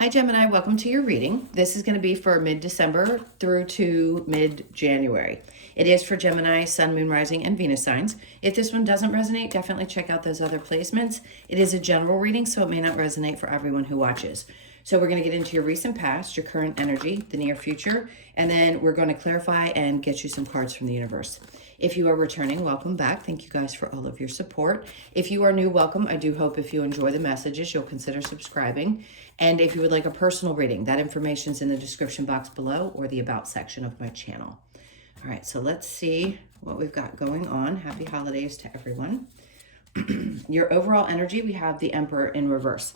Hi Gemini, welcome to your reading. This is going to be for mid-December through to mid-January. It is for Gemini, Sun, Moon, Rising, and Venus signs. If this one doesn't resonate, definitely check out those other placements. It is a general reading, so it may not resonate for everyone who watches. So we're going to get into your recent past, your current energy, the near future, and then we're going to clarify and get you some cards from the universe. If you are returning, welcome back. Thank you guys for all of your support. If you are new, welcome. I do hope if you enjoy the messages, you'll consider subscribing. And if you would like a personal reading, that information is in the description box below or the About section of my channel. All right, so let's see what we've got going on. Happy holidays to everyone. Your overall energy, we have the Emperor in reverse.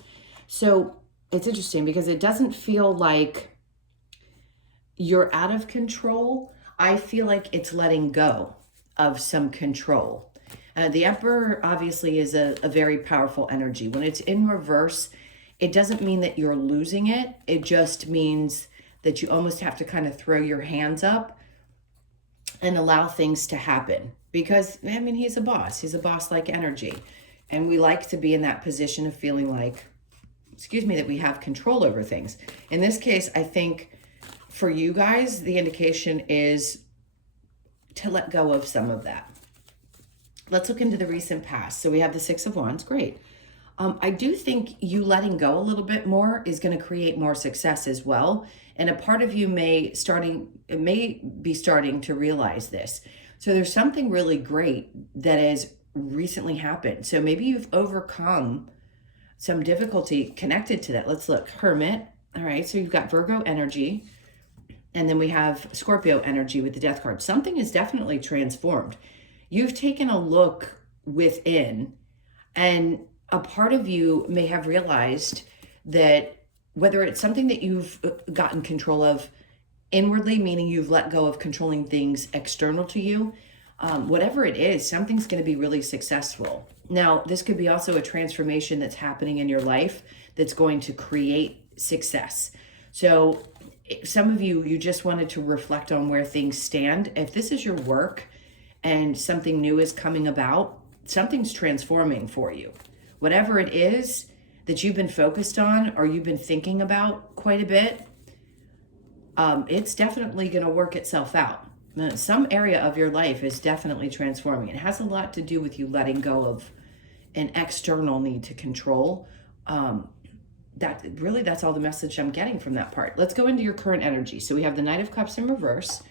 So it's interesting because it doesn't feel like you're out of control. I feel like it's letting go of some control. The Emperor obviously is a very powerful energy. When it's in reverse, it doesn't mean that you're losing it. It just means that you almost have to kind of throw your hands up and allow things to happen. Because, I mean, he's a boss. He's a boss-like energy. And we like to be in that position of feeling like, that we have control over things. In this case, I think for you guys, the indication is to let go of some of that. Let's look into the recent past. So we have the Six of Wands. Great. I do think you letting go a little bit more is going to create more success as well. And a part of you may be starting to realize this. So there's something really great that has recently happened. So maybe you've overcome some difficulty connected to that. Let's look. Hermit. All right. So you've got Virgo energy. And then we have Scorpio energy with the Death card. Something is definitely transformed. You've taken a look within, and a part of you may have realized that whether it's something that you've gotten control of inwardly, meaning you've let go of controlling things external to you, whatever it is, something's going to be really successful. Now, this could be also a transformation that's happening in your life that's going to create success. So some of you just wanted to reflect on where things stand. If this is your work and something new is coming about, something's transforming for you. Whatever it is that you've been focused on or you've been thinking about quite a bit, it's definitely going to work itself out. Some area of your life is definitely transforming. It has a lot to do with you letting go of an external need to control. That's all the message I'm getting from that part. Let's go into your current energy. So we have the Knight of Cups in reverse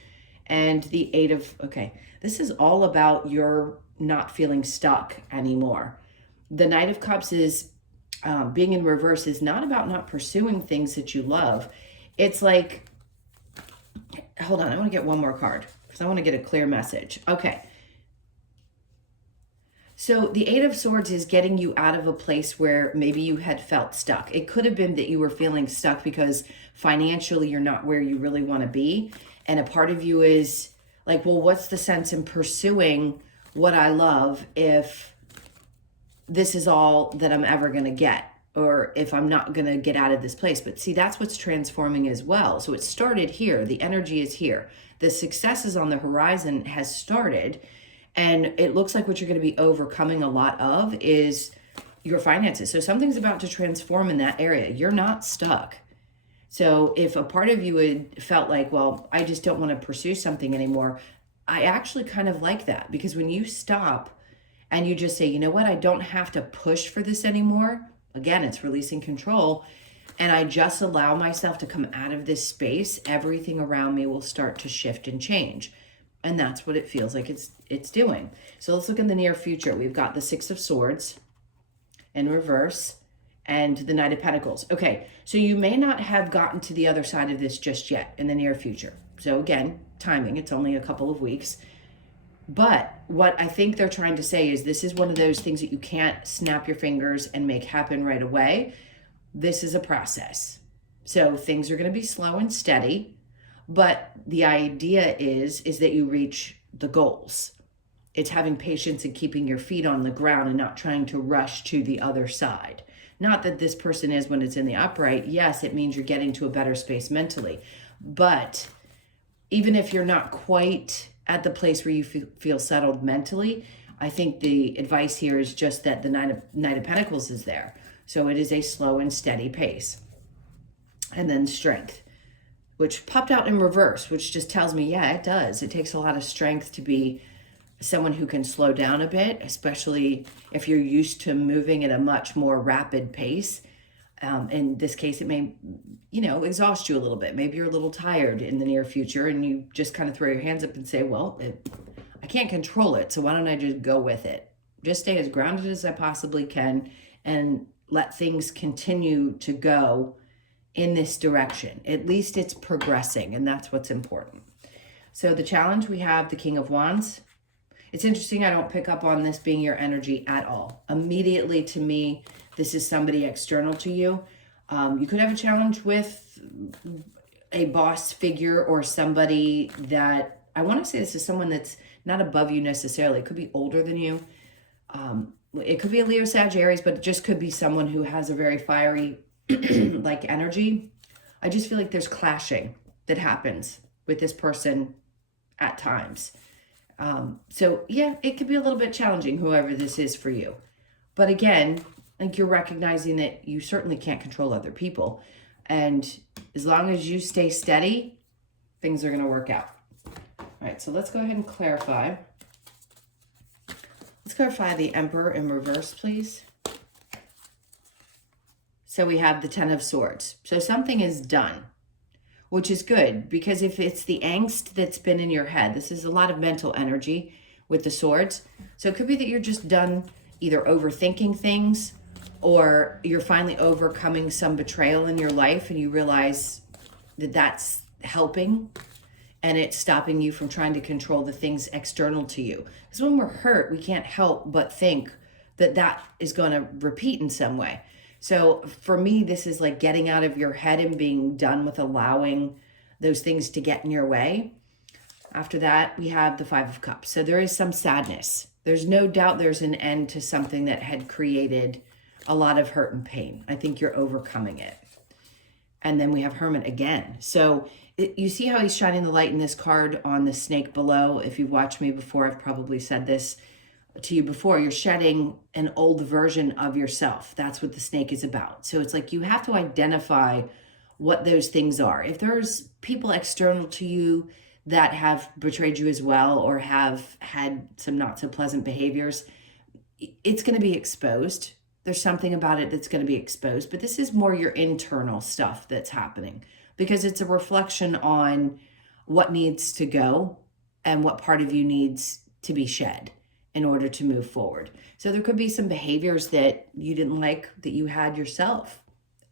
and the Eight of, this is all about your not feeling stuck anymore. The Knight of Cups is being in reverse is not about not pursuing things that you love. It's like, hold on, I want to get one more card because I want to get a clear message. Okay. So the Eight of Swords is getting you out of a place where maybe you had felt stuck. It could have been that you were feeling stuck because financially you're not where you really want to be. And a part of you is like, well, what's the sense in pursuing what I love if this is all that I'm ever going to get, or if I'm not going to get out of this place? But see, that's what's transforming as well. So it started here. The energy is here. The successes on the horizon has started. And it looks like what you're going to be overcoming a lot of is your finances. So something's about to transform in that area. You're not stuck. So if a part of you had felt like, well, I just don't want to pursue something anymore, I actually kind of like that, because when you stop and you just say, you know what, I don't have to push for this anymore. Again, it's releasing control. And I just allow myself to come out of this space. Everything around me will start to shift and change. And that's what it feels like it's doing. So let's look in the near future. We've got the Six of Swords in reverse and the Knight of Pentacles. Okay, so you may not have gotten to the other side of this just yet in the near future. So again, timing, it's only a couple of weeks. But what I think they're trying to say is this is one of those things that you can't snap your fingers and make happen right away. This is a process. So things are going to be slow and steady. But the idea is that you reach the goals. It's having patience and keeping your feet on the ground and not trying to rush to the other side. Not that this person is when it's in the upright. Yes, it means you're getting to a better space mentally. But even if you're not quite at the place where you feel settled mentally, I think the advice here is just that the Knight of Pentacles is there. So it is a slow and steady pace. And then strength, which popped out in reverse, which just tells me, yeah, it does. It takes a lot of strength to be someone who can slow down a bit, especially if you're used to moving at a much more rapid pace. In this case, it may, exhaust you a little bit. Maybe you're a little tired in the near future and you just kind of throw your hands up and say, well, I can't control it, so why don't I just go with it? Just stay as grounded as I possibly can and let things continue to go in this direction. At least it's progressing, and that's what's important. So the challenge, we have the King of Wands. It's interesting, I don't pick up on this being your energy at all. Immediately to me, this is somebody external to you. You could have a challenge with a boss figure or somebody that, I want to say this is someone that's not above you necessarily. It could be older than you. It could be a Leo, Sag, Aries, but it just could be someone who has a very fiery like energy. I just feel like there's clashing that happens with this person at times. So yeah, it could be a little bit challenging, whoever this is for you. But again, I think you're recognizing that you certainly can't control other people. And as long as you stay steady, things are going to work out. All right, so let's go ahead and clarify. Let's clarify the Emperor in reverse, please. So we have the Ten of Swords. So something is done, which is good, because if it's the angst that's been in your head, this is a lot of mental energy with the swords. So it could be that you're just done either overthinking things, or you're finally overcoming some betrayal in your life and you realize that that's helping and it's stopping you from trying to control the things external to you. Because when we're hurt, we can't help but think that that is going to repeat in some way. So for me, this is like getting out of your head and being done with allowing those things to get in your way. After that, we have the Five of Cups. So there is some sadness. There's no doubt there's an end to something that had created a lot of hurt and pain. I think you're overcoming it. And then we have Hermit again. So you see how he's shining the light in this card on the snake below. If you've watched me before, I've probably said this to you before. You're shedding an old version of yourself. That's what the snake is about. So it's like you have to identify what those things are. If there's people external to you that have betrayed you as well, or have had some not so pleasant behaviors, it's going to be exposed. There's something about it that's going to be exposed, but this is more your internal stuff that's happening, because it's a reflection on what needs to go and what part of you needs to be shed in order to move forward. So there could be some behaviors that you didn't like that you had yourself,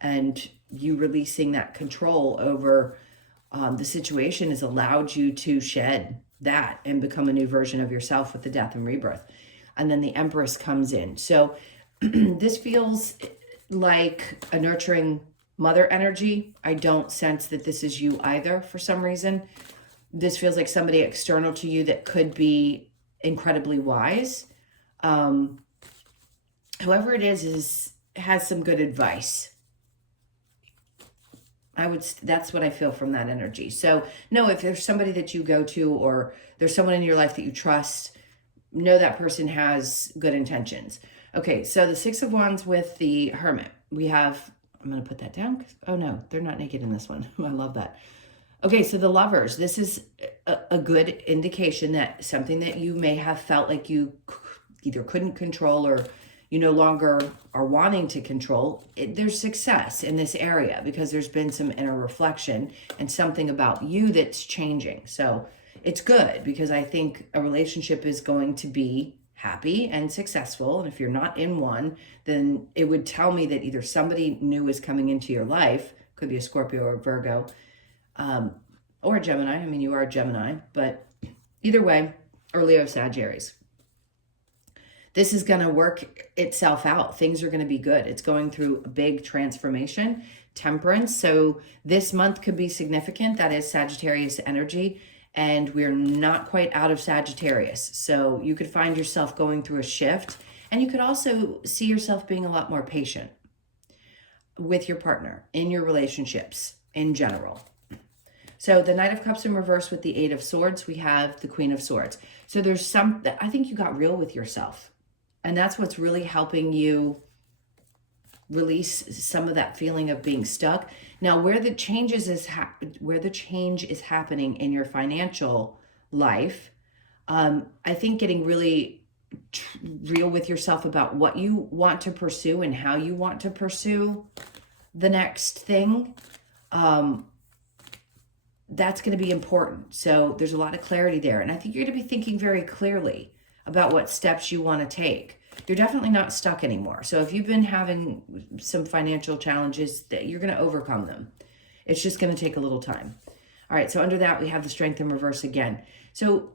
and you releasing that control over the situation has allowed you to shed that and become a new version of yourself with the death and rebirth. And then the Empress comes in. So this feels like a nurturing mother energy. I don't sense that this is you either for some reason. This feels like somebody external to you that could be incredibly wise. Whoever it is has some good advice. That's what I feel from that energy. So no, if there's somebody that you go to, or there's someone in your life that you trust, know that person has good intentions. Okay, so the Six of Wands with the Hermit. We have, I'm going to put that down. Oh no, they're not naked in this one. I love that. Okay, so the Lovers. This is a good indication that something that you may have felt like you either couldn't control, or you no longer are wanting to control, there's success in this area, because there's been some inner reflection and something about you that's changing. So it's good, because I think a relationship is going to be happy and successful. And if you're not in one, then it would tell me that either somebody new is coming into your life, could be a Scorpio or a Virgo, or a Gemini. I mean, you are a Gemini, but either way, or Leo, Sag, Aries. This is going to work itself out. Things are going to be good. It's going through a big transformation. Temperance. So this month could be significant. That is Sagittarius energy. And we're not quite out of Sagittarius. So you could find yourself going through a shift. And you could also see yourself being a lot more patient with your partner, in your relationships in general. So the Knight of Cups in reverse with the Eight of Swords, we have the Queen of Swords. So there's I think you got real with yourself. And that's what's really helping you release some of that feeling of being stuck. Now, where the change is happening in your financial life, I think getting really real with yourself about what you want to pursue and how you want to pursue the next thing, that's going to be important. So there's a lot of clarity there. And I think you're going to be thinking very clearly about what steps you want to take. You're definitely not stuck anymore. So if you've been having some financial challenges, that you're going to overcome them. It's just going to take a little time. All right, so under that, we have the Strength in reverse again. So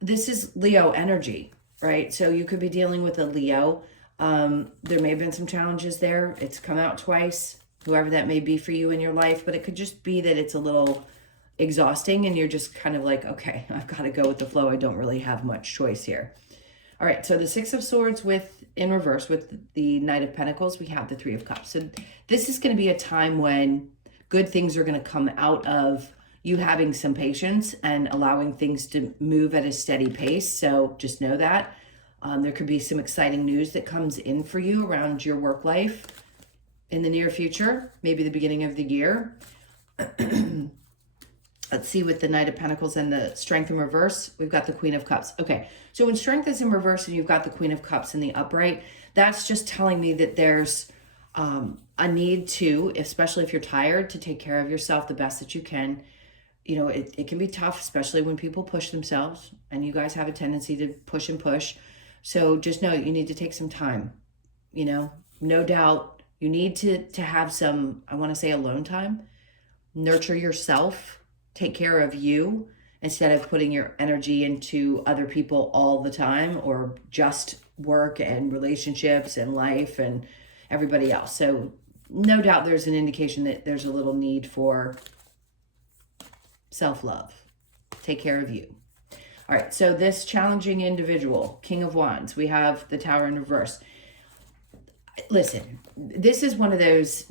this is Leo energy, right? So you could be dealing with a Leo. There may have been some challenges there. It's come out twice, whoever that may be for you in your life, but it could just be that it's a little exhausting and you're just kind of like, okay, I've got to go with the flow. I don't really have much choice here. All right, so the Six of Swords in reverse with the Knight of Pentacles, we have the Three of Cups. So this is going to be a time when good things are going to come out of you having some patience and allowing things to move at a steady pace. So just know that. There could be some exciting news that comes in for you around your work life in the near future, maybe the beginning of the year. Let's see, with the Knight of Pentacles and the Strength in reverse, we've got the Queen of Cups. Okay, so when Strength is in reverse and you've got the Queen of Cups in the upright, that's just telling me that there's a need to, especially if you're tired, to take care of yourself the best that you can. You know, it can be tough, especially when people push themselves, and you guys have a tendency to push and push. So just know you need to take some time, you know, no doubt. You need to have some, I want to say, alone time. Nurture yourself. Take care of you instead of putting your energy into other people all the time, or just work and relationships and life and everybody else. So no doubt there's an indication that there's a little need for self-love. Take care of you. All right, so this challenging individual, King of Wands, we have the Tower in reverse. Listen, this is one of those,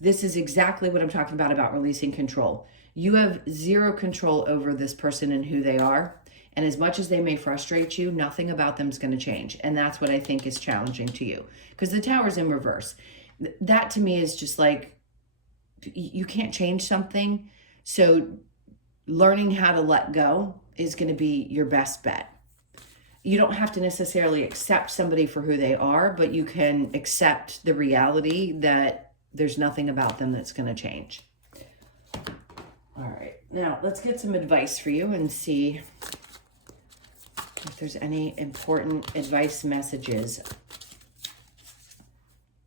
this is exactly what I'm talking about releasing control. You have zero control over this person and who they are. And as much as they may frustrate you, nothing about them is going to change. And that's what I think is challenging to you. Because the Tower's in reverse. That to me is just like, you can't change something. So learning how to let go is going to be your best bet. You don't have to necessarily accept somebody for who they are, but you can accept the reality that there's nothing about them that's going to change. All right, now let's get some advice for you and see if there's any important advice messages.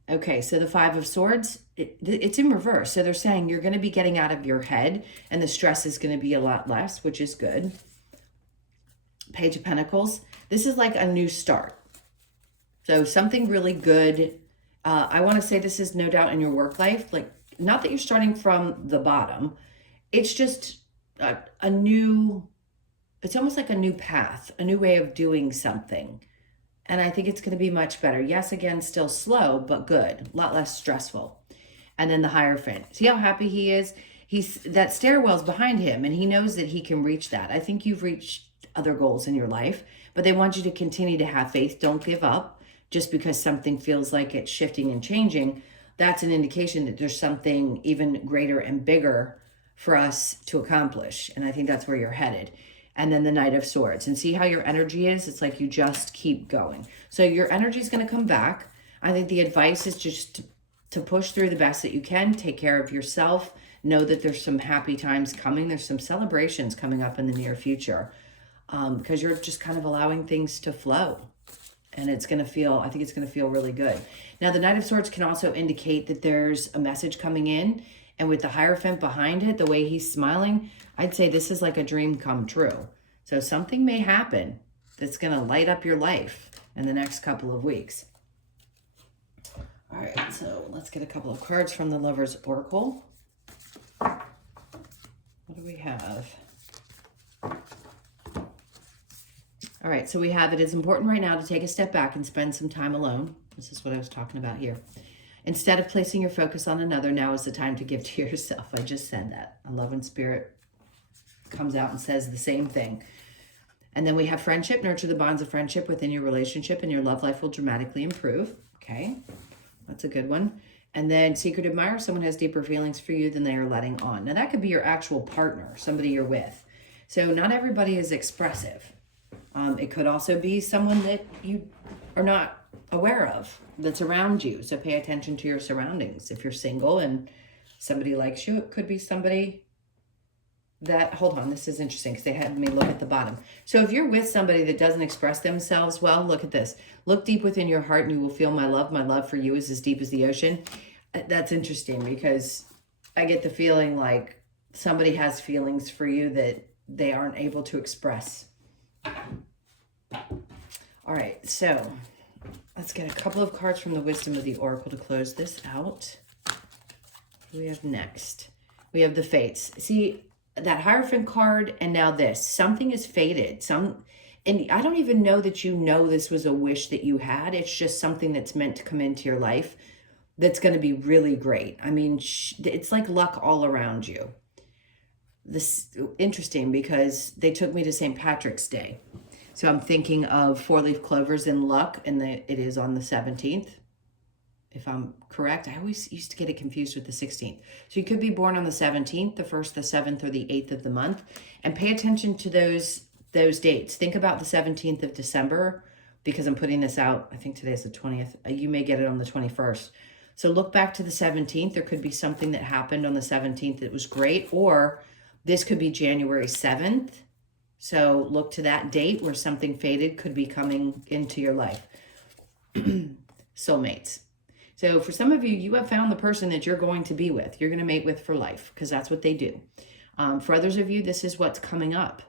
Okay, so the Five of Swords, it's in reverse. So they're saying you're going to be getting out of your head and the stress is going to be a lot less, which is good. Page of Pentacles, this is like a new start. So something really good. I want to say this is no doubt in your work life. Like, not that you're starting from the bottom. It's just a new, it's almost like a new path, a new way of doing something. And I think it's going to be much better. Yes, again, still slow, but good. A lot less stressful. And then the Hierophant. See how happy he is? That stairwell's behind him, and he knows that he can reach that. I think you've reached other goals in your life, but they want you to continue to have faith. Don't give up just because something feels like it's shifting and changing. That's an indication that there's something even greater and bigger for us to accomplish. And I think that's where you're headed. And then the Knight of Swords. And see how your energy is? It's like you just keep going. So your energy is going to come back. I think the advice is just to push through the best that you can. Take care of yourself. Know that there's some happy times coming. There's some celebrations coming up in the near future. Because you're just kind of allowing things to flow. And it's going to feel, I think it's going to feel really good. Now, the Knight of Swords can also indicate that there's a message coming in. And with the Hierophant behind it, the way he's smiling, I'd say this is like a dream come true. So something may happen that's going to light up your life in the next couple of weeks. All right, so let's get a couple of cards from the Lover's Oracle. What do we have? All right, so we have, it is important right now to take a step back and spend some time alone. This is what I was talking about here. Instead of placing your focus on another, now is the time to give to yourself. I just said that. A love and spirit comes out and says the same thing. And then we have friendship. Nurture the bonds of friendship within your relationship and your love life will dramatically improve. Okay. That's a good one. And then secret admirer, someone has deeper feelings for you than they are letting on. Now that could be your actual partner, somebody you're with. So not everybody is expressive. It could also be someone that you are not aware of that's around you. So pay attention to your surroundings. If you're single and somebody likes you, it could be somebody that, hold on, this is interesting because they had me look at the bottom. So if you're with somebody that doesn't express themselves well, look at this. Look deep within your heart and you will feel my love. My love for you is as deep as the ocean. That's interesting because I get the feeling like somebody has feelings for you that they aren't able to express. All right, so let's get a couple of cards from the Wisdom of the Oracle to close this out. What do we have next? We have the Fates. See, that Hierophant card and now this. Something is fated. And I don't even know that you know this was a wish that you had. It's just something that's meant to come into your life that's going to be really great. I mean, it's like luck all around you. This interesting because they took me to St. Patrick's Day. So I'm thinking of four-leaf clovers in luck, and it is on the 17th, if I'm correct. I always used to get it confused with the 16th. So you could be born on the 17th, the 1st, the 7th, or the 8th of the month, and pay attention to those dates. Think about the 17th of December, because I'm putting this out, I think today's the 20th. You may get it on the 21st. So look back to the 17th. There could be something that happened on the 17th that was great, or this could be January 7th. So look to that date where something fated could be coming into your life. Soulmates. So for some of you, you have found the person that you're going to be with. You're going to mate with for life because that's what they do. For others of you, this is what's coming up.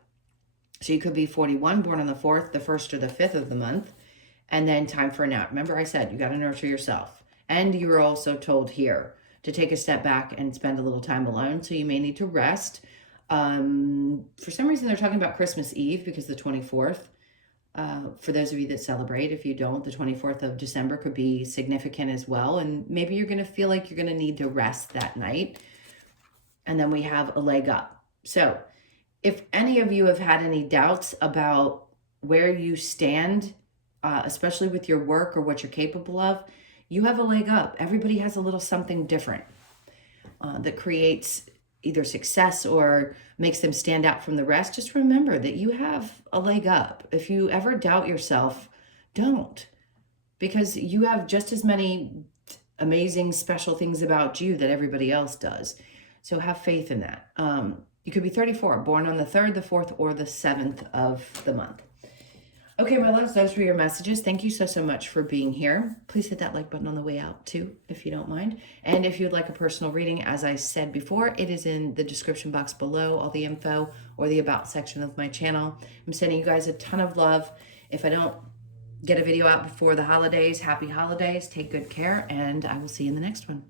So you could be 41, born on the 4th, the 1st, or the 5th of the month. And then time for a nap. Remember I said you got to nurture yourself. And you were also told here to take a step back and spend a little time alone. So you may need to rest. For some reason, they're talking about Christmas Eve because the 24th, for those of you that celebrate, if you don't, the 24th of December could be significant as well. And maybe you're going to feel like you're going to need to rest that night. And then we have a leg up. So if any of you have had any doubts about where you stand, especially with your work or what you're capable of, you have a leg up. Everybody has a little something different that creates either success or makes them stand out from the rest. Just remember that you have a leg up. If you ever doubt yourself, don't. Because you have just as many amazing, special things about you that everybody else does. So have faith in that. You could be 34, born on the 3rd, the 4th, or the 7th of the month. Okay, my loves, those were your messages. Thank you so much for being here. Please hit that like button on the way out too, if you don't mind. And if you'd like a personal reading, as I said before, it is in the description box below, all the info or the about section of my channel. I'm sending you guys a ton of love. If I don't get a video out before the holidays, happy holidays, take good care, and I will see you in the next one.